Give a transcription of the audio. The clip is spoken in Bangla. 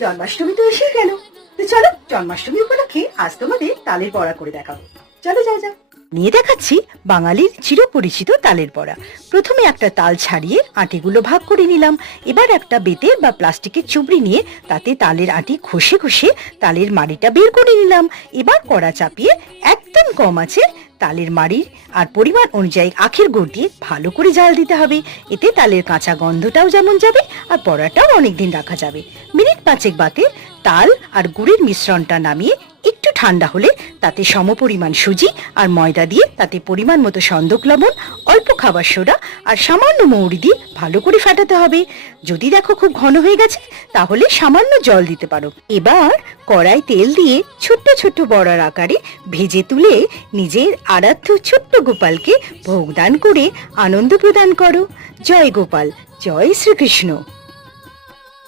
জন্মাষ্টমী তো এসে গেল, তো চলো জন্মাষ্টমী উপলক্ষে আজ তোমাদের তালের বড়া করে দেখাবো। চলো যাও যাও। নিয়ে দেখাচ্ছি বাঙালির চিরপরিচিত তালের বড়া। প্রথমে একটা তাল ছাড়িয়ে আটিগুলো ভাগ করে নিলাম। এবার একটা বেতের বা প্লাস্টিকের চুবড়ি নিয়ে তাতে তালের আটি ঘষে ঘষে তালের মাড়িটা বের করে নিলাম। এবার কড়া চাপিয়ে একদম কম আছে তালের মাড়ির আর পরিমাণ অনুযায়ী আখের গুড় দিয়ে ভালো করে জাল দিতে হবে। এতে তালের কাঁচা গন্ধটাও যেমন যাবে আর বড়াটাও অনেকদিন রাখা যাবে। মিনিট 5 বাদে তাল আর গুড়ের মিশ্রণটা নামিয়ে একটু ঠান্ডা হলে তাতে সমপরিমাণ সুজি আর ময়দা দিয়ে তাতে পরিমাণ মতো সন্দক লবণ, অল্প খাবার সোডা আর সামান্য মৌরি দিয়ে ভালো করে ফাটাতে হবে। যদি দেখো খুব ঘন হয়ে গেছে তাহলে সামান্য জল দিতে পারো। এবার কড়াই তেল দিয়ে ছোট্ট ছোট্ট বড়ার আকারে ভেজে তুলে নিজের আরাধ্য ছোট্ট গোপালকে ভোগদান করে আনন্দ প্রদান করো। জয় গোপাল, জয় শ্রীকৃষ্ণ।